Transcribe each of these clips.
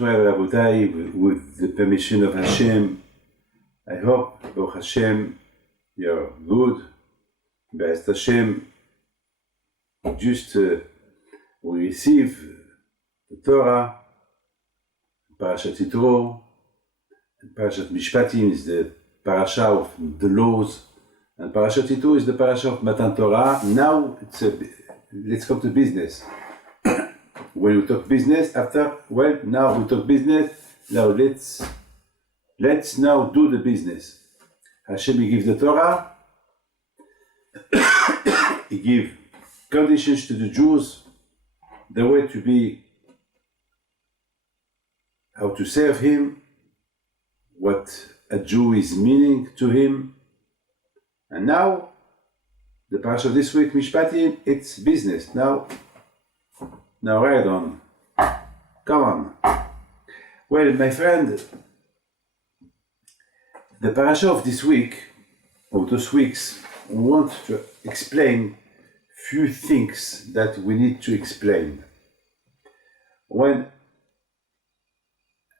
Rabotai, with the permission of Hashem, I hope, Baruch Hashem, you're good. Be'ez Hashem, just we receive the Torah, Parashat Yitro, and Parashat Mishpatim is the Parasha of the laws, and Parashat Yitro is the Parasha of Matan Torah. Now let's come to business. When we talk business, now we talk business. Now let's now do the business. Hashem, He gives the Torah. He gives conditions to the Jews, the way to be, how to serve Him, what a Jew is meaning to Him. And now, the Parsha of this week, Mishpatim, it's business. Now right on. Come on. Well, my friend, the Parsha of this week, or those weeks, want to explain few things that we need to explain. When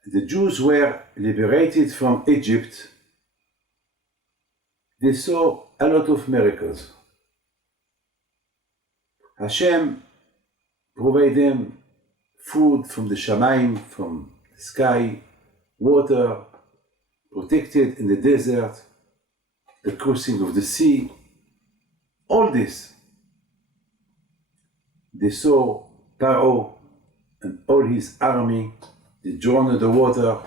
the Jews were liberated from Egypt, they saw a lot of miracles. Hashem provided them food from the Shamayim, from the sky, water, protected in the desert, the crossing of the sea, all this. They saw Pharaoh and all his army, they drowned in the water.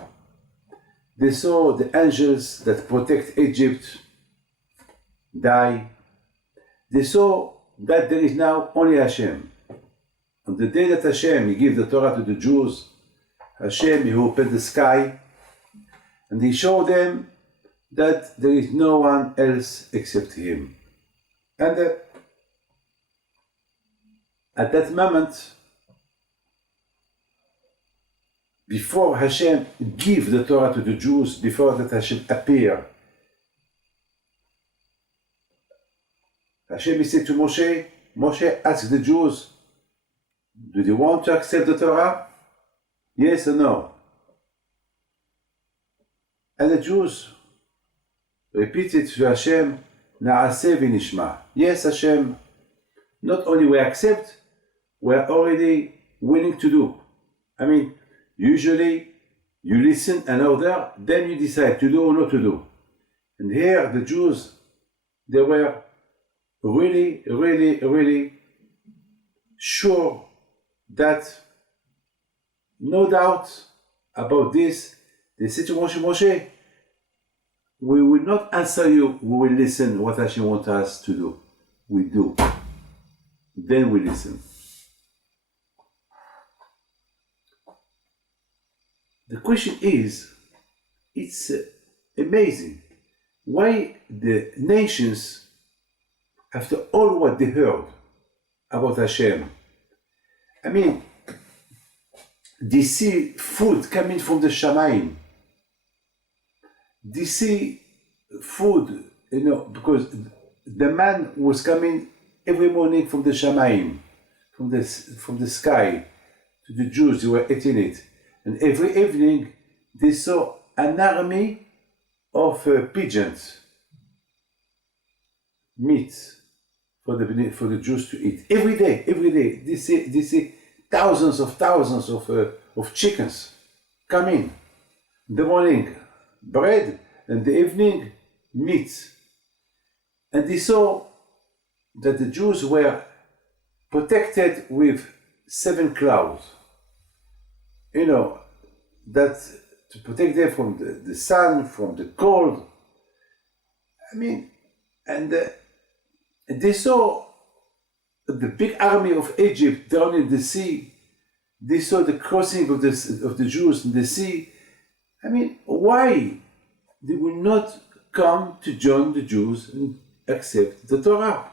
They saw the angels that protect Egypt die. They saw that there is now only Hashem. On the day that Hashem, He gave the Torah to the Jews, Hashem, He opened the sky, and He showed them that there is no one else except Him. And at that moment, before Hashem gave the Torah to the Jews, before that Hashem appeared, Hashem, He said to Moshe, Moshe, ask the Jews, do they want to accept the Torah? Yes or no? And the Jews repeated to Hashem, Na'aseh v'nishma. Yes, Hashem, not only we accept, we are already willing to do. I mean, usually you listen an order, then you decide to do or not to do. And here the Jews, they were really sure that no doubt about this. They said to Moshe, Moshe, we will not answer you, we will listen what Hashem wants us to do. We do. Then we listen. The question is, it's amazing why the nations, after all what they heard about Hashem, I mean, they see food coming from the Shamayim. They see food, because the man was coming every morning from the Shamayim, from the sky, to the Jews who were eating it. And every evening they saw an army of pigeons, meat for the Jews to eat. Every day, they see thousands of chickens come in the morning, bread, and the evening, meat. And they saw that the Jews were protected with 7 clouds. That to protect them from the sun, from the cold. I mean, and they saw the big army of Egypt down in the sea. They saw the crossing of the Jews in the sea. I mean, why they will not come to join the Jews and accept the Torah?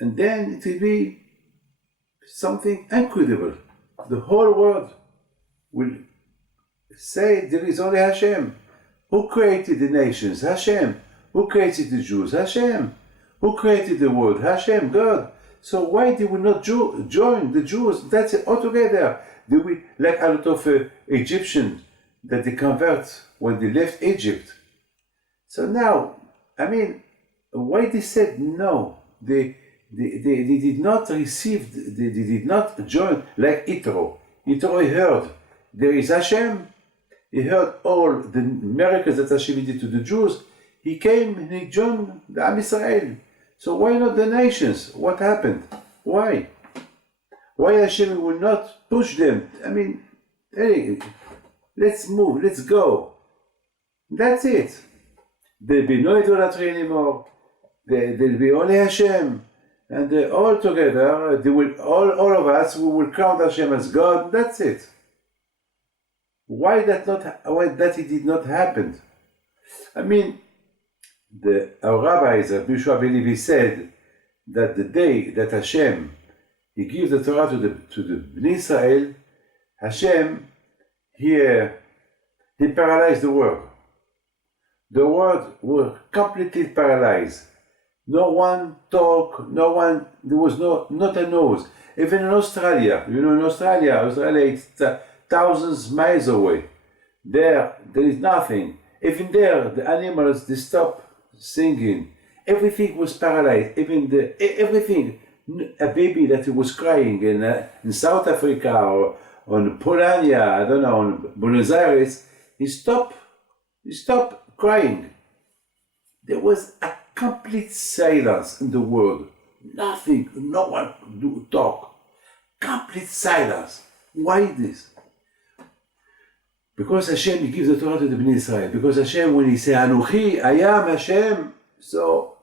And then it will be something incredible. The whole world will say there is only Hashem. Who created the nations? Hashem. Who created the Jews? Hashem. Who created the world? Hashem, God. So why they will not join the Jews? That's it altogether. They will, like a lot of Egyptians that they convert when they left Egypt. So now, I mean, why they said no? They did not receive, they did not join like Yitro. Yitro heard there is Hashem. He heard all the miracles that Hashem did to the Jews. He came and he joined the Am Israel. So why not the nations? What happened? Why? Why Hashem will not push them? I mean, hey, let's move, let's go. That's it. There'll be no idolatry anymore. There'll be only Hashem. And all together, they will, all of us, we will count Hashem as God. That's it. Why that it did not happen? I mean, our rabbis, Rabbi Yeshua ben Levi, said that the day that Hashem he gave the Torah to the Bnei Israel, Hashem he paralyzed the world. The world was completely paralyzed. No one talked. No one. There was not a nose. Even in Australia, in Australia is thousands miles away. There is nothing. Even there, the animals they stopped singing. Everything was paralyzed. Even everything. A baby that was crying in South Africa or on Poland, I don't know, in Buenos Aires, he stopped crying. There was a complete silence in the world. Nothing, no one could talk. Complete silence. Why this? Because Hashem gives the Torah to the Bnei Israel. Because Hashem, when he said, Anuchi, I am Hashem, so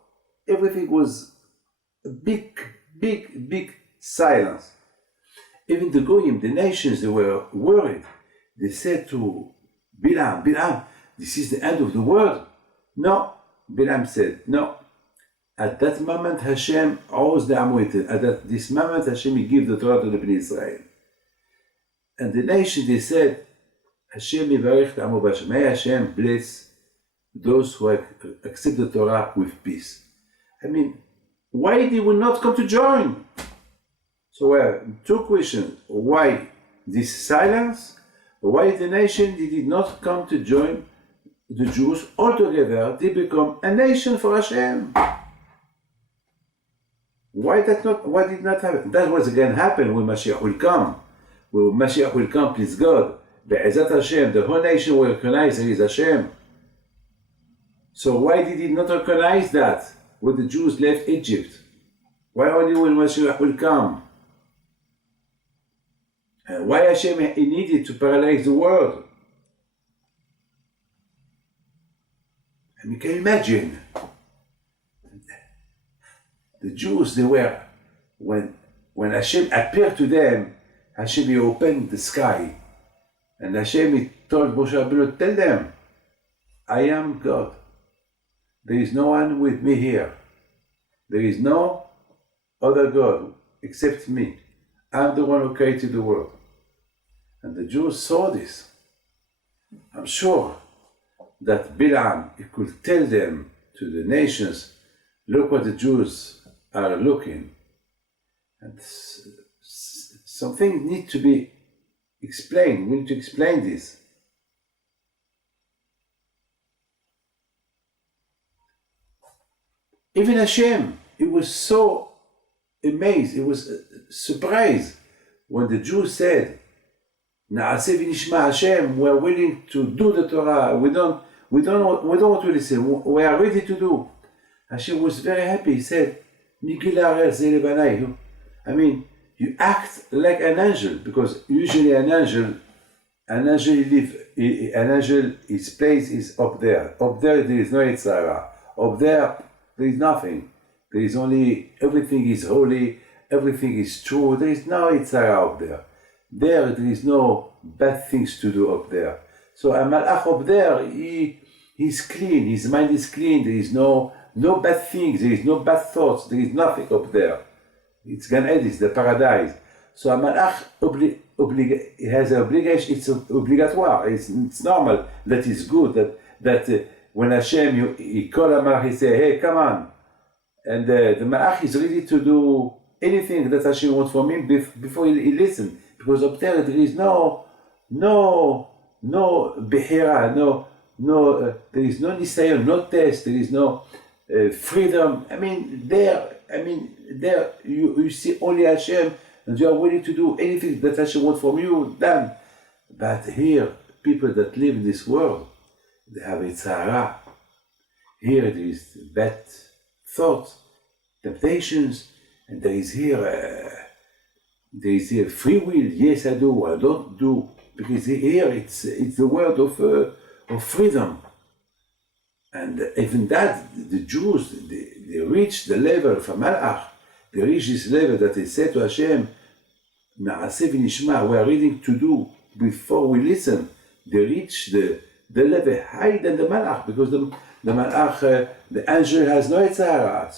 everything was a big silence. Even the Goyim, the nations, they were worried. They said to Bilam, this is the end of the world. No, Bilam said, no. At that moment, Hashem owes the Amwit. At this moment, Hashem gave the Torah to the Bnei Israel. And the nation, they said, Hashem yivarech ta'amo b'Hashem. May Hashem bless those who accept the Torah with peace. I mean, why they will not come to join? So two questions. Why this silence? Why the nation did not come to join the Jews altogether? They become a nation for Hashem. Why did not happen? That was again happen when Mashiach will come. When Mashiach will come, please God. Be'ezat Hashem, the whole nation will recognize there is Hashem. So why did he not recognize that when the Jews left Egypt? Why only when Mashiach will come? And why Hashem he needed to paralyze the world? And you can imagine the Jews, they were, when Hashem appeared to them, Hashem he opened the sky. And Hashem he told Moshe Rabbeinu, tell them, I am God. There is no one with me here. There is no other God except me. I'm the one who created the world. And the Jews saw this. I'm sure that Bilam he could tell them, to the nations, look what the Jews are looking. And something needs to be explained. We need to explain this. Even Hashem, he was so amazed, he was surprised when the Jews said, Na'aseh v'nishma Hashem, we're willing to do the Torah, we don't want to listen, we are ready to do. Hashem was very happy, he said, I mean, you act like an angel, because usually an angel, his place is up there. Up there is no Yitzhara. Up there is nothing. There is only, everything is holy, everything is true. There is no Yitzhara up there. There is no bad things to do up there. So a malach up there, he's clean, his mind is clean, there is no bad things, there is no bad thoughts, there is nothing up there. It's Gan Eden, it's the paradise. So a malach has an obligation, it's obligatoire, it's normal, that is good, that when Hashem, he call a malach, he say, hey, come on. And the malach is ready to do anything that Hashem wants from him before he listens. Because up there is no behira, there is no nisayon, no test, there is no freedom. There you see only Hashem, and you are willing to do anything that Hashem wants from you, done. But here, people that live in this world, they have a tzara. Here there is bad thoughts, temptations, and there is here free will. Yes, I do, I don't do, because here it's the world of freedom. And even that, the Jews, they reach the level of a malach. They reach this level that they say to Hashem, Na'aseh v'nishma, we are ready to do before we listen. They reach the level higher than the malach, because the malach, the angel has no etzara.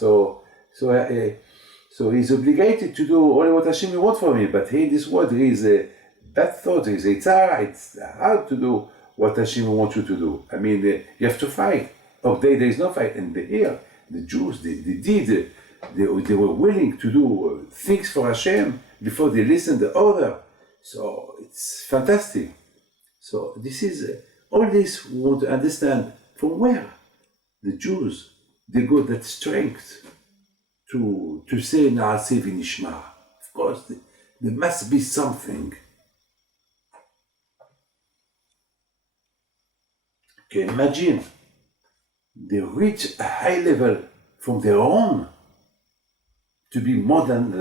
So he's obligated to do only what Hashem wants from him. But here in this world, there is a bad thought, there is a tzara. It's hard to do what Hashem wants you to do. You have to fight. There is no fight. And here, the Jews, they were willing to do things for Hashem before they listened to the order. So it's fantastic. So this is, all this we want to understand from where the Jews, they got that strength to say Na'aseh v'nishma. Of course, there must be something. Okay, imagine they reach a high level from their own to be more than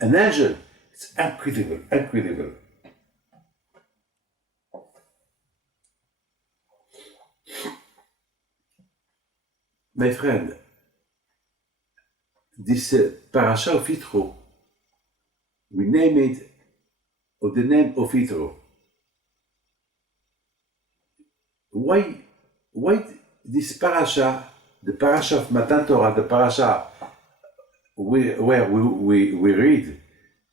an angel. It's incredible. My friend, this Parasha of Yitro, we name it, or the name of Yitro. Why this Parasha, the Parasha of Matan Torah, the Parasha where we read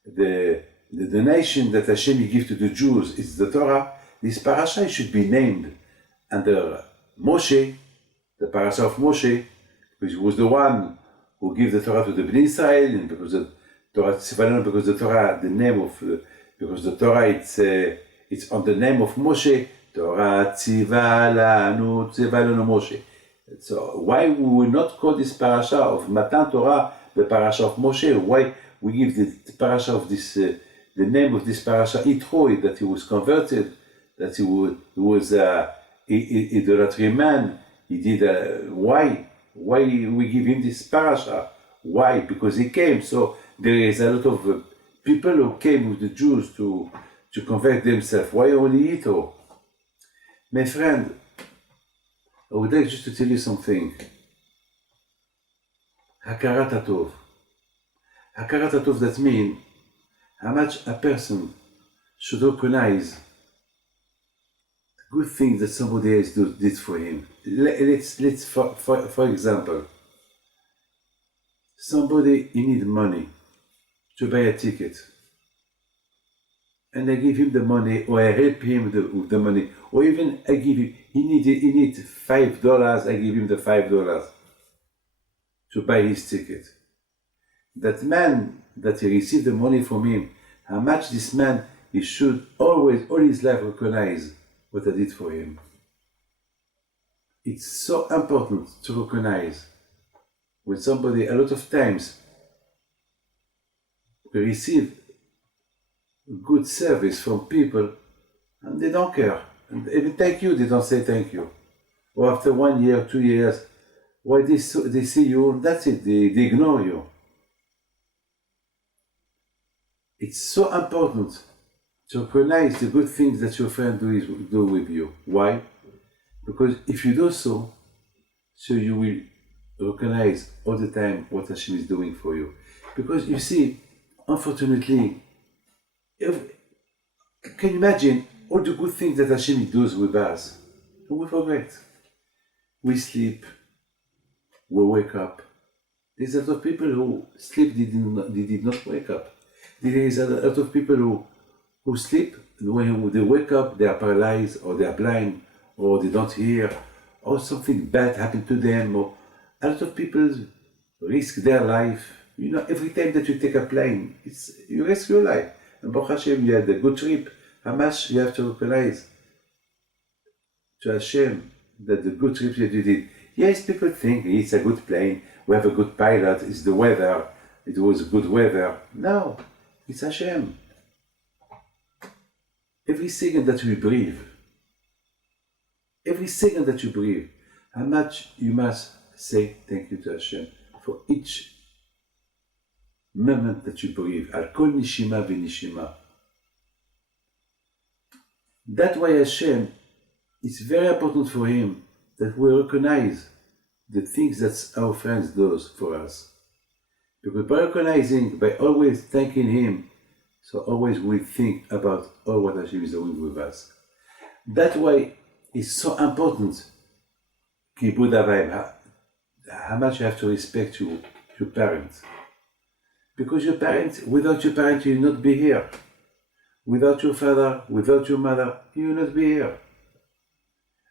the donation that Hashem gives to the Jews is the Torah, this Parasha should be named under Moshe, the Parasha of Moshe, which was the one who gave the Torah to the Bnei Israel, and because the Torah, because the Torah, because the Torah, it's on the name of Moshe, Torah tziva lanu Moshe. So why we will not call this Parasha of Matan Torah the Parasha of Moshe? Why we give the Parasha of this, the name of this Parasha Yitro, that he was converted, that he was idolatry man. He did. Why we give him this Parasha? Why? Because he came. So there is a lot of people who came with the Jews to convert themselves. Why only Yitro? My friend, I would like just to tell you something. Hakarat hatov. Hakarat hatov, that means how much a person should recognize good things that somebody else did for him. Let's for example, somebody he need money to buy a ticket, and I give him the money, or I help him with the money, or even I give him, he need $5, I give him the $5 to buy his ticket. That man that he received the money from him, how much this man, he should always, all his life, recognize what I did for him. It's so important to recognize when somebody, a lot of times, we receive good service from people and they don't care. And even thank you, they don't say thank you. Or after 1 year, 2 years, why they see you, that's it, they ignore you. It's so important to recognize the good things that your friend do with you. Why? Because if you do so you will recognize all the time what Hashem is doing for you. Because you see, unfortunately, can you imagine all the good things that Hashem does with us? And we forget. We sleep, we wake up. There's a lot of people who sleep, they did not wake up. There is a lot of people who sleep, and when they wake up, they are paralyzed, or they are blind, or they don't hear, or something bad happened to them. Or a lot of people risk their life You know, every time that you take a plane, you risk your life. And Baruch Hashem, you had a good trip. How much you have to recognize to Hashem that the good trip that you did. Yes, people think it's a good plane, we have a good pilot, it's the weather, it was good weather. No, it's Hashem. Every second that we breathe, how much you must say thank you to Hashem for each moment that you breathe. Al kol nishima v'nishima. That's why Hashem, it's very important for Him that we recognize the things that our friends do for us. Because by recognizing, by always thanking Him, so always we think about all what Hashem is doing with us. That's why it's so important, kibud avayim, how much you have to respect your parents. Because your parents, without your parents, you will not be here. Without your father, without your mother, you will not be here.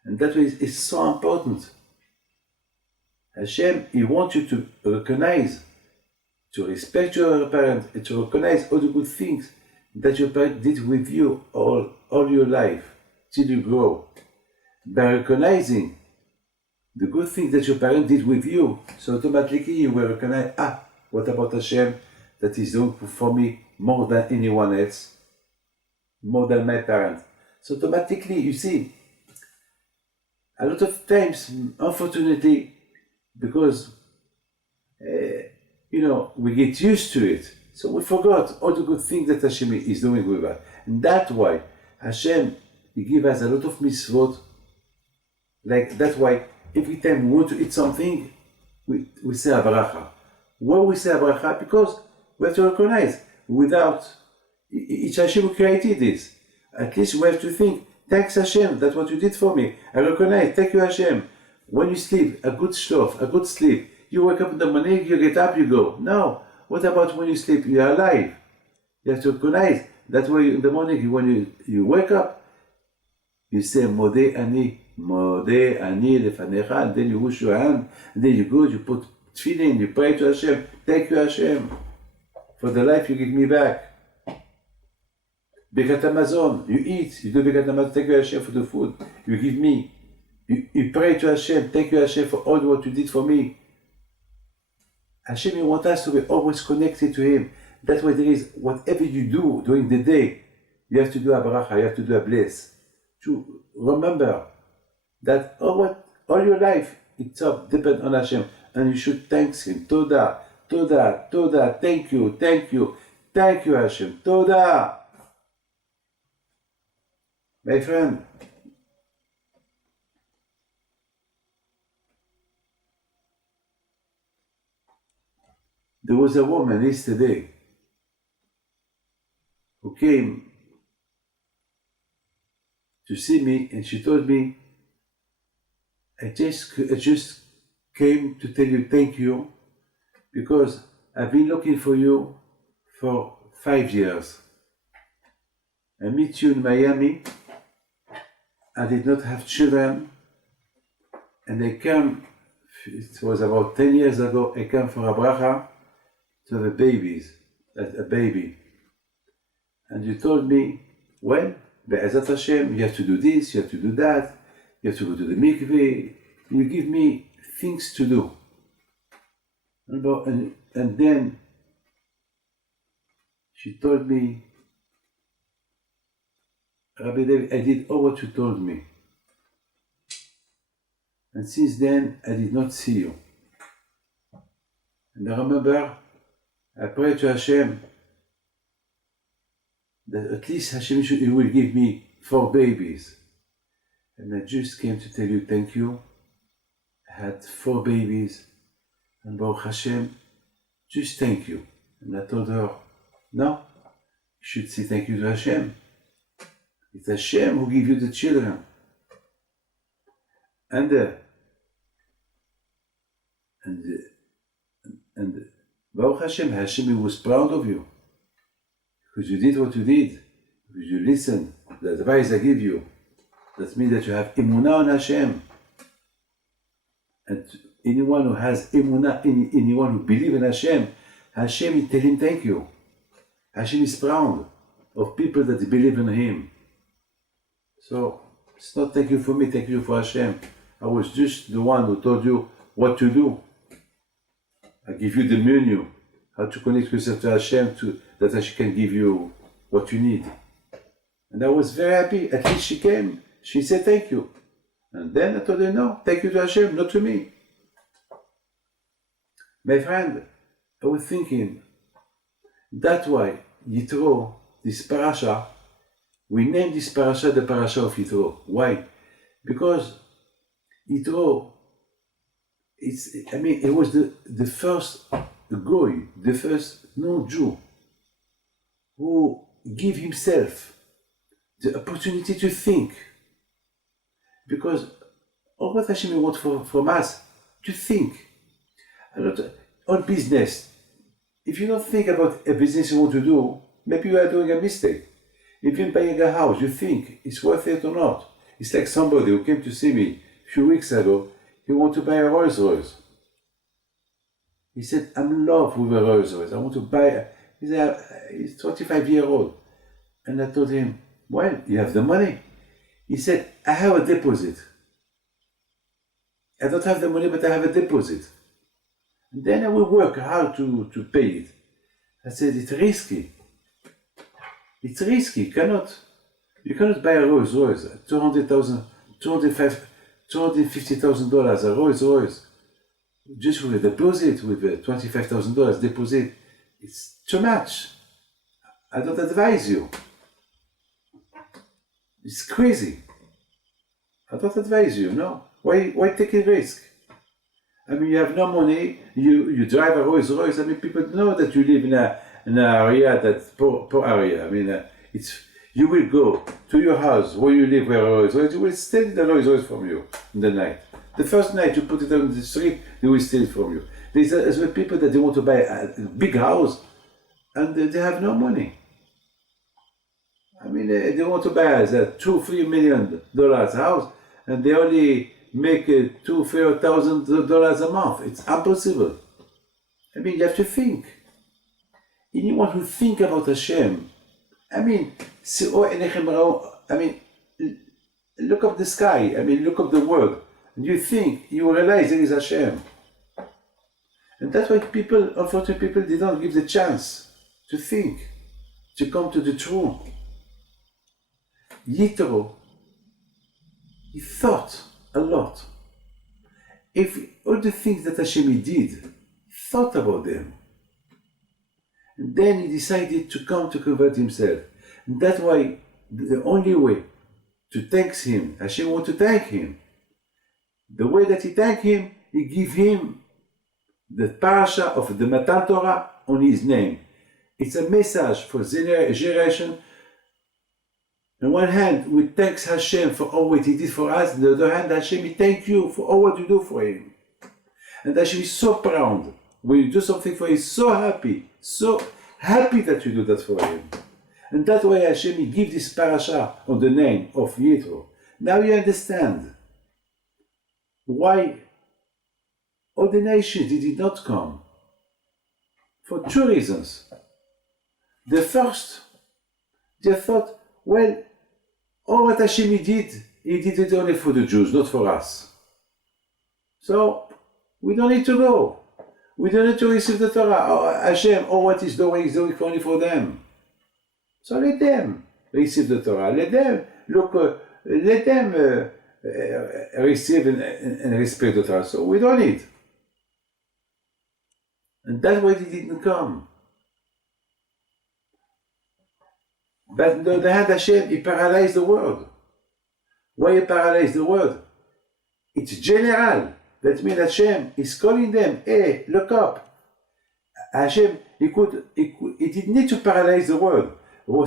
And that is so important. Hashem, He wants you to recognize, to respect your parents, and to recognize all the good things that your parents did with you all your life, till you grow. By recognizing the good things that your parents did with you, so automatically you will recognize, what about Hashem that is doing for me more than anyone else, more than my parents. So automatically, you see, a lot of times, unfortunately, because we get used to it, so we forgot all the good things that Hashem is doing with us. And that's why Hashem, He gives us a lot of mitzvot. Like, that's why every time we want to eat something, we say a bracha. Why we say a bracha? Because we have to recognize, without, it's Hashem who created this. At least we have to think, thanks Hashem, that's what you did for me. I recognize, thank you Hashem. When you sleep, a good shlof, a good sleep, you wake up in the morning, you get up, you go. No, what about when you sleep? You are alive. You have to recognize, that's why in the morning, when you wake up, you say, Modeh ani lefanecha, and then you wash your hand, and then you go, you put tefillin, you pray to Hashem, thank you Hashem, for the life you give me back. Birkat Hamazon, you eat, you do Birkat Hamazon, thank you Hashem for the food you give me. You pray to Hashem, thank you Hashem for all what you did for me. Hashem, He wants us to be always connected to Him. That's why there is, whatever you do during the day, you have to do a bracha, you have to do a bless. To remember that all your life, it's up, depends on Hashem, and you should thank Him. Toda, toda, toda, thank you Hashem, toda. My friend, there was a woman yesterday who came to see me, and she told me, I just came to tell you thank you, because I've been looking for you for 5 years. I met you in Miami. I did not have children, and I came, it was about 10 years ago, I came for a bracha to have a baby. And you told me, well, Be'ezat Hashem, you have to do this, you have to do that, you have to go to the mikveh, you give me things to do. And then she told me, Rabbi David, I did all what you told me. And since then, I did not see you. And I remember, I prayed to Hashem that at least Hashem He will give me 4 babies. And I just came to tell you thank you. I had 4 babies, and Baruch Hashem, just thank you. And I told her, no, you should say thank you to Hashem. It's Hashem who gives you the children. And Baruch Hashem, Hashem was proud of you. Because you did what you did. Because you listened to the advice I give you. That means that you have emunah on Hashem. And anyone who has emunah, anyone who believes in Hashem, Hashem is telling thank you. Hashem is proud of people that believe in Him. So it's not thank you for me, thank you for Hashem. I was just the one who told you what to do. I give you the menu, how to connect yourself to Hashem, that Hashem can give you what you need. And I was very happy. At least she came. She said thank you. And then I told her, no, thank you to Hashem, not to me. My friend, I was thinking, that's why Yitro, this Parsha, we named this Parsha the Parsha of Yitro. Why? Because Yitro, it was the first Goy, the first non-Jew, who gave himself the opportunity to think. Because all what Hashem wants from us, to think. On business, if you don't think about a business you want to do, maybe you are doing a mistake. If you're buying a house, you think it's worth it or not. It's like somebody who came to see me a few weeks ago, he wanted to buy a Rolls Royce. He said, I'm in love with a Rolls Royce. I want to buy he's 25 years old. And I told him, well, you have the money. He said, I have a deposit. I don't have the money, but I have a deposit. And then I will work hard to pay it. I said, it's risky. It's risky. You cannot buy a Rolls Royce, $250,000, a Rolls Royce, just with a deposit, with a $25,000 deposit. It's too much. I don't advise you. It's crazy. I don't advise you, no. Why take a risk? I mean, you have no money, you drive a Rolls Royce. I mean, people know that you live in an area that's poor area. I mean, you will go to your house where you live, where Rolls Royce, you will steal the Rolls Royce from you in the night. The first night you put it on the street, they will steal it from you. There's as well people that they want to buy a big house and they have no money. I mean, they want to buy a $2-3 million house and they only make $2,000-$3,000 a month. It's impossible. I mean, you have to think. Anyone who think about Hashem, look up the sky, look up the world, and you think, you realize there is Hashem. And that's why unfortunately people, they don't give the chance to think, to come to the truth. Yitro, he thought a lot. If all the things that Hashem did, he thought about them. And then he decided to come to convert himself. And that's why the only way to thank him, Hashem wants to thank him. The way that he thank him, he give him the Parsha of the Matan Torah on his name. It's a message for generation. On one hand, we thank Hashem for all what He did for us. On the other hand, Hashem, we thank you for all what you do for Him. And Hashem is so proud. When you do something for Him, so happy that you do that for Him. And that's why Hashem, He gives this parasha on the name of Yitro. Now you understand why all the nations did not come. For two reasons. The first, they thought, well, all what Hashem He did it only for the Jews, not for us. So, we don't need to go. We don't need to receive the Torah. Hashem, all what He's doing only for them. So let them receive the Torah. Let them receive and respect the Torah. So we don't need. And that's why they didn't come. But on the other hand, Hashem, He paralyzed the world. Why He paralyzed the world? It's general. That means Hashem is calling them, hey, look up. Hashem, He didn't need to paralyze the world.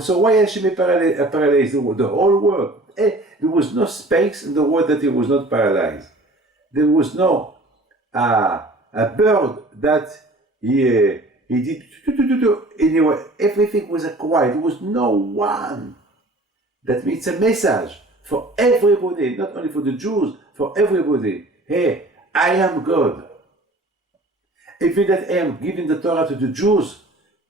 So why Hashem paralyzed the world? The whole world. There was no space in the world that it was not paralyzed. There was no a bird that he did. Anyway, everything was quiet. There was no one. That means a message for everybody, not only for the Jews, for everybody. Hey, I am God. Even that I am giving the Torah to the Jews,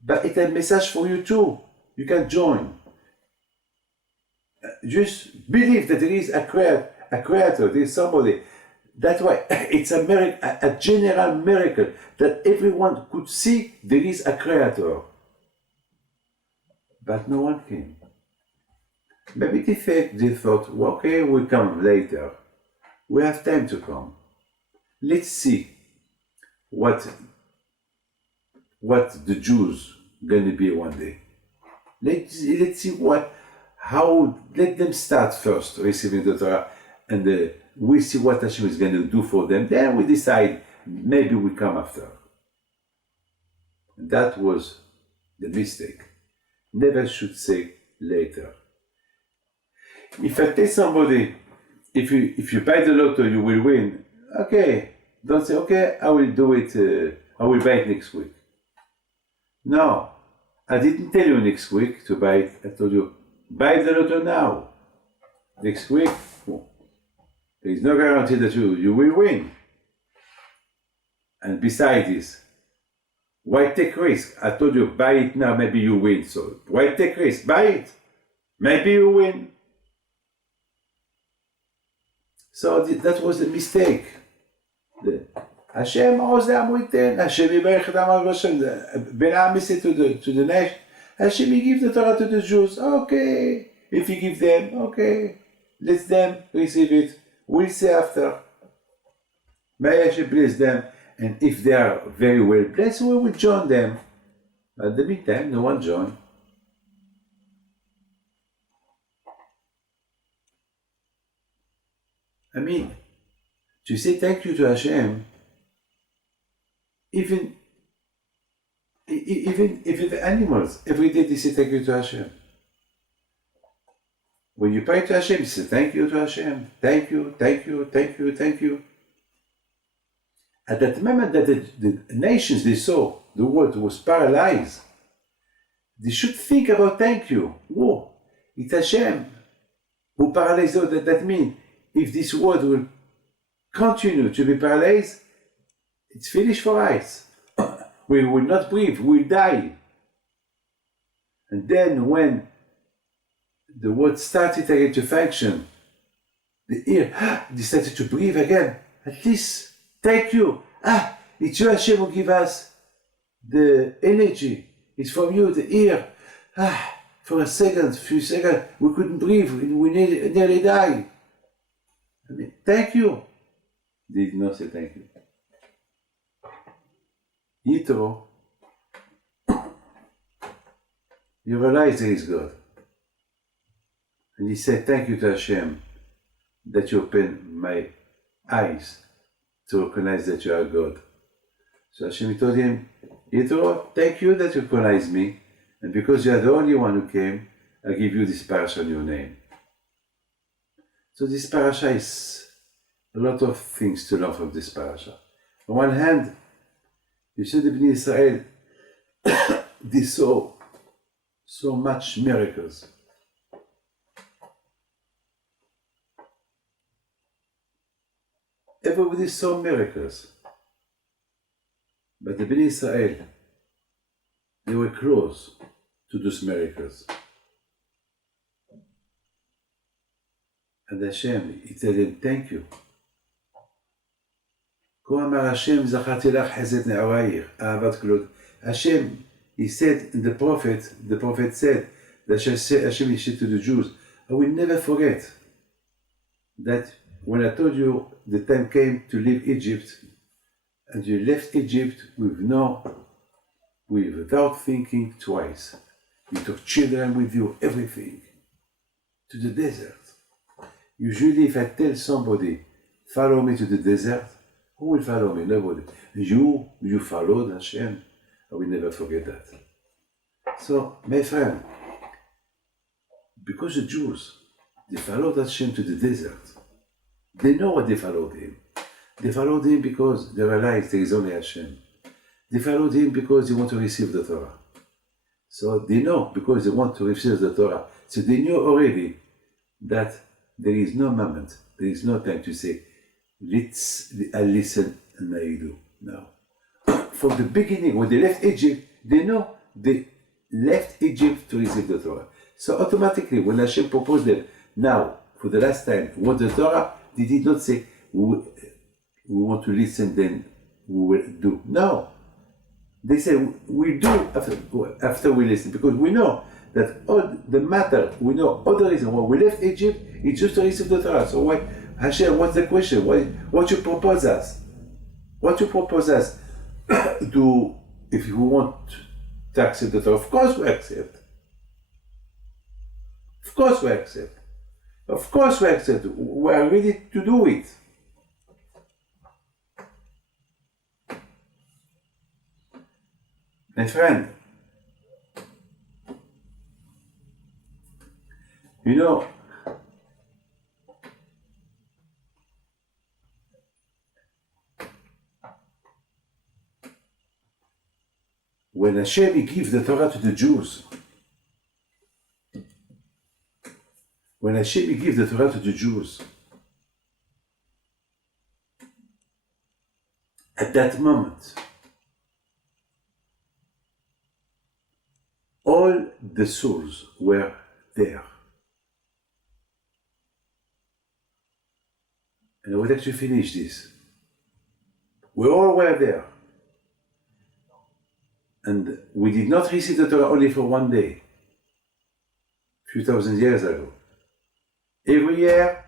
but it's a message for you too. You can join. Just believe that there is a creator, there is somebody. That's why it's a miracle, a general miracle, that everyone could see there is a creator. But no one came. Maybe they thought, well, okay, we'll come later. We have time to come. Let's see what the Jews gonna be one day. Let's see let them start first receiving the Torah, and we see what Hashem is going to do for them. Then we decide, maybe we come after. That was the mistake. Never should say later. If I tell somebody, if you buy the lotto, you will win. Okay, don't say, okay, I will do it, I will buy it next week. No, I didn't tell you next week to buy it. I told you, buy the lotto now. Next week, there is no guarantee that you will win. And besides this, why take risk? I told you, buy it now, maybe you win. So why take risk? Buy it. Maybe you win. So that was a mistake. Hashem עוז לעמו ייתן, Hashem יברך את עמו בשם. Ben Am said to the nation, Hashem, he give the Torah to the Jews. Okay, if you give them, okay, let them receive it. We'll see after. May Hashem bless them, and if they are very well blessed, we will join them. At the meantime, no one joined. I mean, to say thank you to Hashem, even the animals, every day they say thank you to Hashem. When you pray to Hashem, you say thank you to Hashem. Thank you, thank you, thank you, thank you. At that moment that the nations, they saw the world was paralyzed, they should think about thank you. Whoa, it's Hashem who paralyzed all that. That means if this world will continue to be paralyzed, it's finished for us. We will not breathe, we will die. And then when the world started again to function, the ear, they started to breathe again. At least, thank you. It's you, Hashem, who give us the energy. It's from you, the ear. For a few seconds, we couldn't breathe, we nearly died. I mean, thank you. They did not say thank you. Yitro, you realize there is God. And he said, thank you to Hashem that you opened my eyes to recognize that you are God. So Hashem told him, Yitro, thank you that you recognize me, and because you are the only one who came, I give you this Parsha in your name. So this Parsha is a lot of things to learn from this Parsha. On one hand, you see the Bnei Israel, they saw so much miracles. Everybody saw miracles. But the Bnei Israel, they were close to those miracles. And Hashem, he told them, thank you. Hashem, he said, in the prophet said, that Hashem said to the Jews, I will never forget that when I told you the time came to leave Egypt, and you left Egypt without thinking twice. You took children with you, everything, to the desert. Usually if I tell somebody, follow me to the desert, who will follow me? Nobody. You followed Hashem. I will never forget that. So, my friend, because the Jews, they followed Hashem to the desert, they know what they followed him. They followed him because they realized there is only Hashem. They followed him because they want to receive the Torah. So they know because they want to receive the Torah. So they knew already that there is no moment, there is no time to say, I listen and I do. No. from the beginning, when they left Egypt, they know they left Egypt to receive the Torah. So automatically, when Hashem proposed them, now, for the last time, want the Torah, they did not say, we want to listen, then we will do. No. They said, we do after we listen, because we know that all the matter, we know all the reason why we left Egypt, it's just to receive the Torah. So why, Hashem, what's the question? What you propose us? What you propose us to, if you want to accept the Torah? Of course we accept. Of course we accept. Of course we accept. We are ready to do it. My friend, you know, when Hashem gives the Torah to the Jews, when Hashem gives the Torah to the Jews, at that moment, all the souls were there. And I would like to finish this. We all were there. And we did not receive the Torah only for one day, a few thousand years ago. Every year,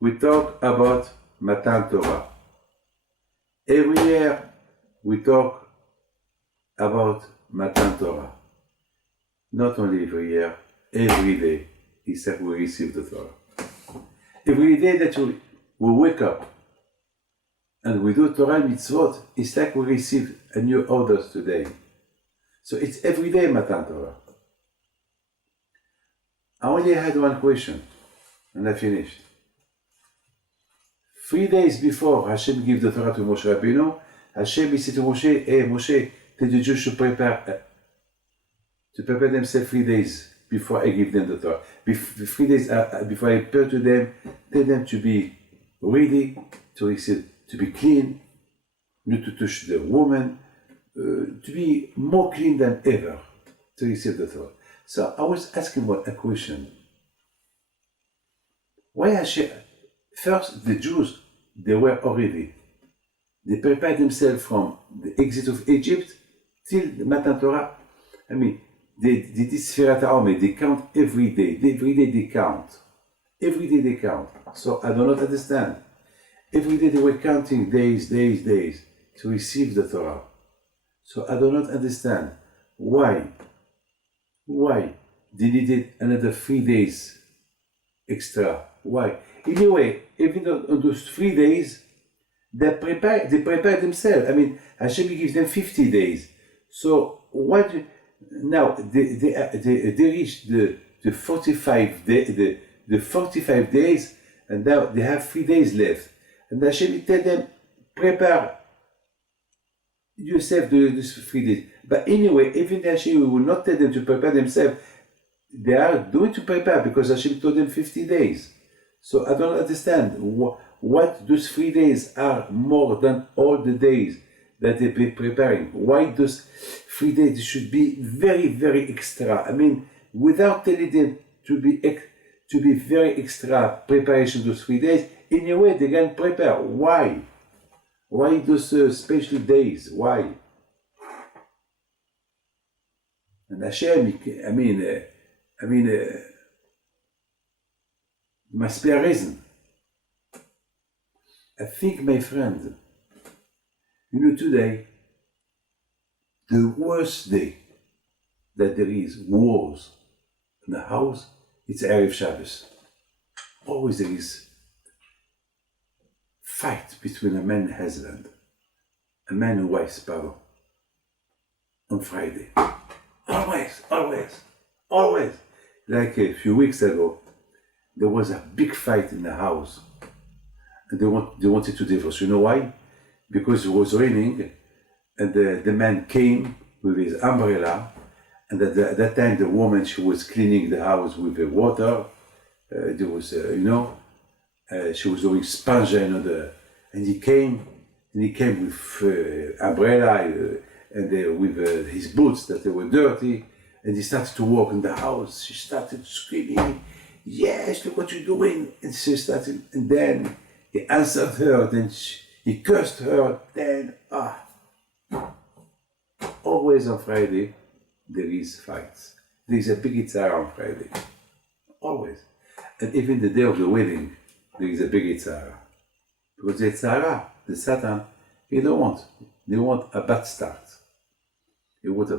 we talk about Matan Torah. Every year, we talk about Matan Torah. Not only every year, every day, is that we receive the Torah. Every day that we wake up and we do Torah mitzvot, it's like we receive a new orders today. So it's every day Matan Torah. I only had one question, and I finished. 3 days before Hashem gave the Torah to Moshe Rabbeinu, Hashem said to Moshe, hey Moshe, tell the Jews to prepare themselves 3 days before I give them the Torah. 3 days before I prepare to them, tell them to be ready, to receive, to be clean, not to touch the woman, to be more clean than ever to receive the Torah. So I was asking a question. Why Hashem? First, the Jews, they were already. They prepared themselves from the exit of Egypt till the Matan Torah. I mean, they did Sfirat HaOmer, they count every day. Every day they count. Every day they count. So I do not understand. Every day they were counting days to receive the Torah. So I do not understand why they needed another 3 days extra. Why? Anyway, even on those 3 days, they prepare themselves. I mean, Hashem gives them 50 days. So what? Now they reached the 45 days, and now they have 3 days left. And Hashem tell them, prepare yourself these 3 days. But anyway, even Hashem will not tell them to prepare themselves. They are doing to prepare because Hashem told them 50 days. So I don't understand what those 3 days are more than all the days that they've been preparing. Why those 3 days should be very, very extra? I mean, without telling them to be very extra preparation those 3 days, anyway they can prepare. Why? Why those special days? Why? And Hashem, I mean, must be a reason. I think, my friend, you know, today, the worst day that there is wars in the house, it's Erev Shabbos. Always there is fight between a man and husband, a man and wife, pardon, on Friday. Always. Like a few weeks ago, there was a big fight in the house, and they wanted to divorce. You know why? Because it was raining, and the man came with his umbrella, and at that time the woman, she was cleaning the house with the water. There was, she was doing sponge and he came And he came with umbrella and with his boots that they were dirty. And he started to walk in the house. She started screaming, "Yes, look what you're doing." And she started, and then he answered her, then he cursed her, then, Always on Friday, there is fights. There is a big Yitzhara on Friday. Always. And even the day of the wedding, there is a big Yitzhara. Because the Yitzhara, the Satan, they want a bad start. They want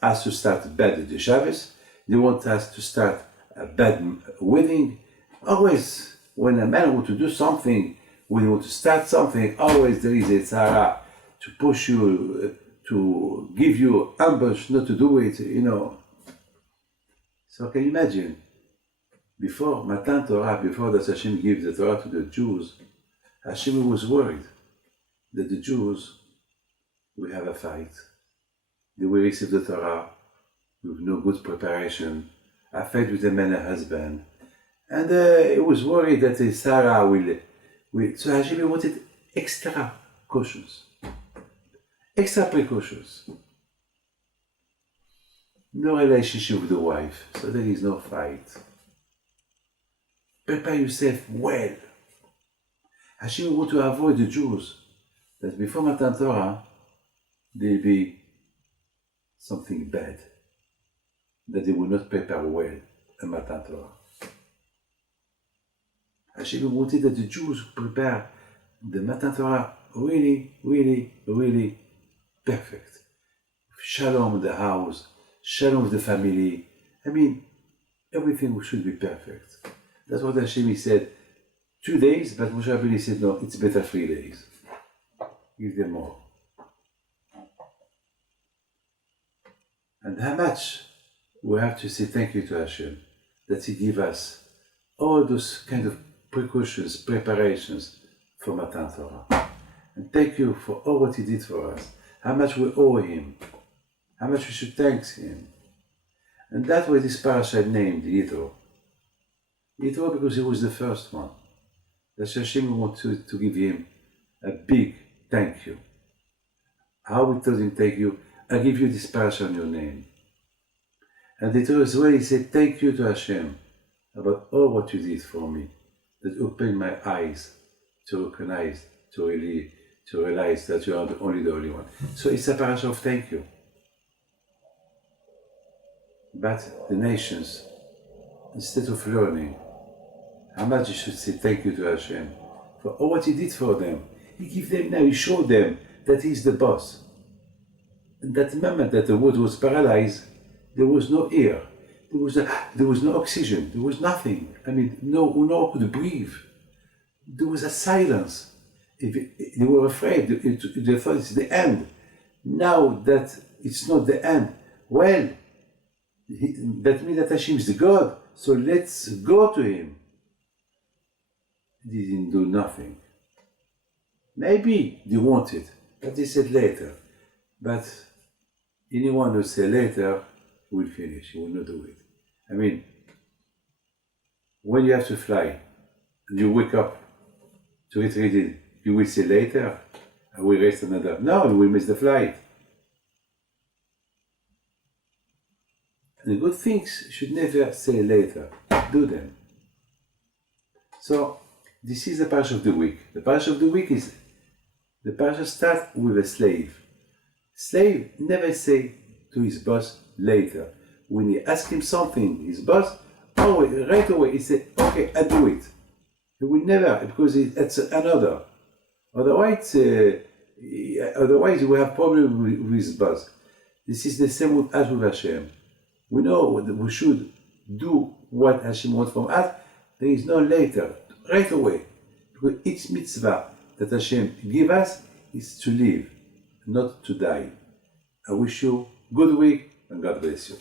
us to start bad the Shabbos. They want us to start a bad wedding. Always, when a man wants to do something, when he wants to start something, always there is a tzara to push you, to give you ambush, not to do it, So can you imagine, before Matan Torah, before that Hashem gives the Torah to the Jews, Hashem was worried that the Jews will have a fight. They will receive the Torah with no good preparation, a fight with a man and husband. And he was worried that Sarah will. So Hashem wanted extra cautious, extra precautious. No relationship with the wife, so there is no fight. Prepare yourself well. Hashem want to avoid the Jews that before Matan Torah there will be something bad, that they will not prepare well a Matan Torah. Hashem wanted that the Jews prepare the Matan Torah really, really, really perfect. Shalom in the house, shalom with the family. Everything should be perfect. That's what Hashem said. 2 days, but Moshe Rabbeinu said, no, it's better 3 days. Give them more. And how much we have to say thank you to Hashem that He gave us all those kind of precautions, preparations for Matan Torah. And thank you for all what He did for us. How much we owe Him. How much we should thank Him. And that's why this Parsha named Yitro. Yitro because he was the first one. That Hashem wanted to give him a big thank you. How we told him thank you, I give you this Parsha on your name. And Yitro as well, he said thank you to Hashem about all what you did for me. That opened my eyes to recognize, to realize that you are only the only one. So it's a Parsha of thank you. But the nations, instead of learning how much you should say thank you to Hashem for all what He did for them, He gave them now, He showed them that He's the boss. And that moment that the world was paralyzed, there was no air, there was no oxygen, there was nothing. No one could breathe. There was a silence. They were afraid, they thought it's the end. Now that it's not the end, well, that means that Hashem is the God, so let's go to Him. They didn't do nothing. Maybe they wanted, but they said later. But anyone who says later will finish, he will not do it. When you have to fly and you wake up to get ready, you will say later, I will rest another. No, you will miss the flight. The good things should never say later, do them. So, this is the Parsha of the week. The Parsha of the week is, the Parsha starts with a slave. Slave never say to his boss later. When he ask him something, his boss, right away, he say, okay, I do it. He will never, because it's another. Otherwise, he will have problem with his boss. This is the same with us with Hashem. We know that we should do what Hashem wants from us. There is no later, right away. Because each mitzvah that Hashem gives us is to live, not to die. I wish you good week and God bless you.